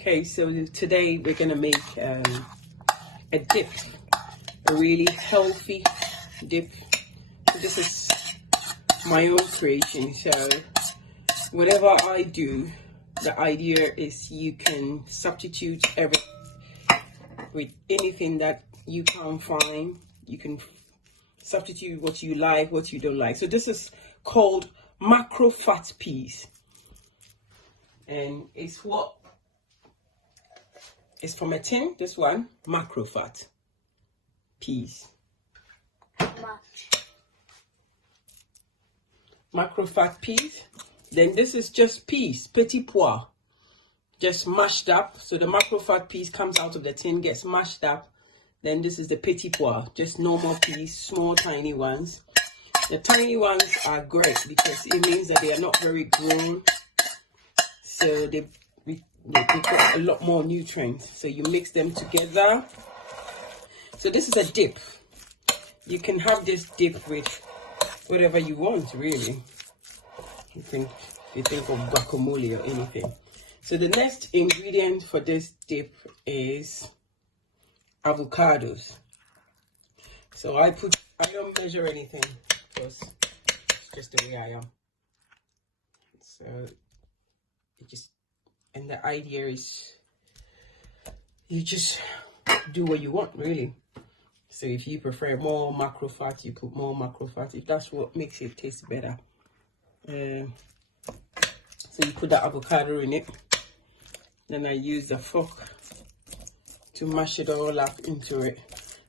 Okay, so today we're gonna make a dip, a really healthy dip. This is my own creation, so whatever I do, the idea is you can substitute everything with anything that you can't find. You can substitute what you like, what you don't like. So this is called macro fat peas, and it's from a tin. This one, macro fat peas. Macro fat peas. Then this is just peas, petit pois, just mashed up. So the macro fat peas comes out of the tin, gets mashed up. Then this is the petit pois, just normal peas, small tiny ones. The tiny ones are great because it means that they are not very grown, so they got a lot more nutrients. So you mix them together. So this is a dip. You can have this dip with whatever you want, really. You think of guacamole or anything. So the next ingredient for this dip is avocados. So I don't measure anything because it's just the way I am. So and the idea is you just do what you want, really. So if you prefer more macro fat, you put more macro fat, if that's what makes it taste better. So you put the avocado in it. Then I use the fork to mash it all up into it.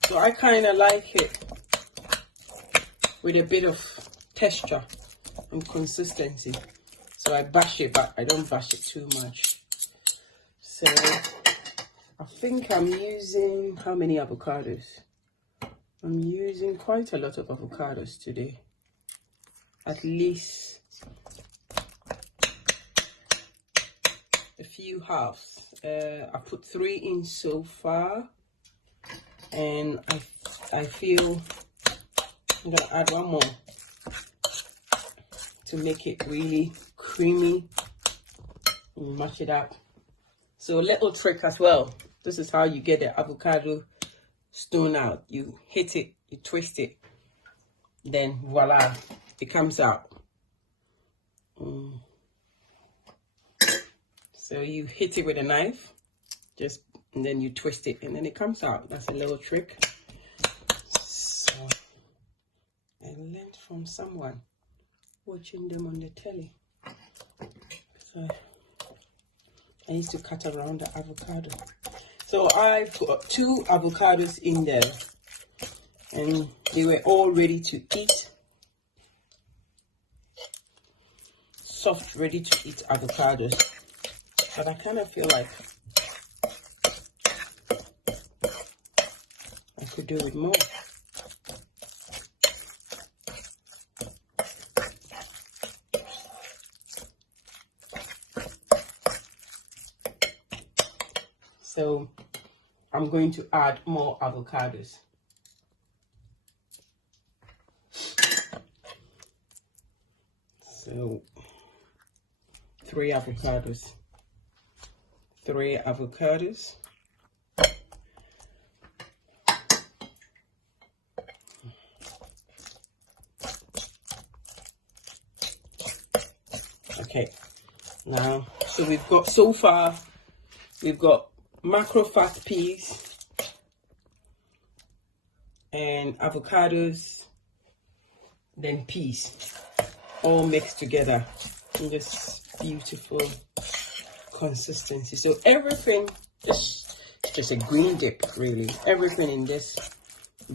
So I kind of like it with a bit of texture and consistency. So I bash it, but I don't bash it too much. So I think I'm using, how many avocados? I'm using quite a lot of avocados today. At least a few halves. I put 3 in so far, and I feel I'm gonna add one more to make it really creamy and mash it up. So a little trick as well. This is how you get the avocado stone out. You hit it, you twist it, then voila, it comes out. So you hit it with a knife, and then you twist it, and then it comes out. That's a little trick. So I learned from someone watching them on the telly. So I need to cut around the avocado. So I've got 2 avocados in there, and they were all ready to eat. Soft, ready to eat avocados. But I kind of feel like I could do with more. So I'm going to add more avocados. So 3 avocados. 3 avocados. Okay, now, so we've got, so far, we've got macro fat peas and avocados, then peas, all mixed together in this beautiful consistency. So everything is just a green dip, really. Everything in this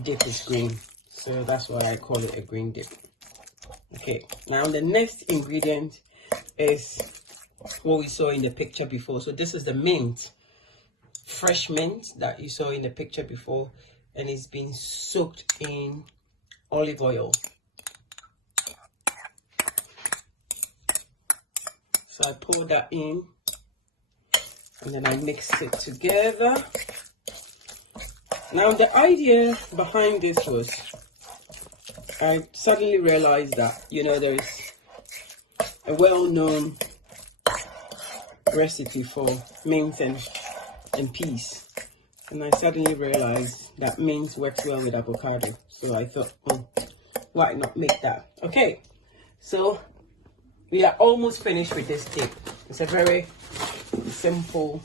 dip is green, so that's why I call it a green dip. Okay, now the next ingredient is what we saw in the picture before. So this is the mint, fresh mint that you saw in the picture before, and it's been soaked in olive oil. So I pour that in, and then I mix it together. Now the idea behind this was, I suddenly realized that, you know, there's a well-known recipe for mince and peas. And I suddenly realized that mince works well with avocado. So I thought, why not make that? Okay, so we are almost finished with this dip. It's a very simple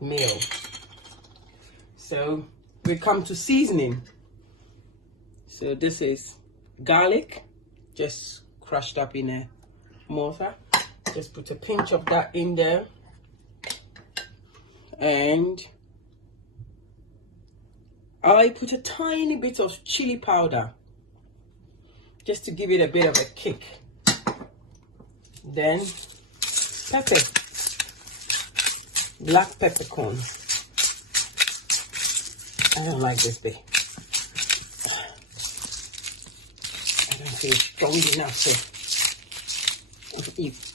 meal. So we come to seasoning. So this is garlic, just crushed up in a mortar. Just put a pinch of that in there. And I put a tiny bit of chili powder just to give it a bit of a kick. Then pepper, black peppercorn. I don't like this bit. I don't feel strong enough to eat.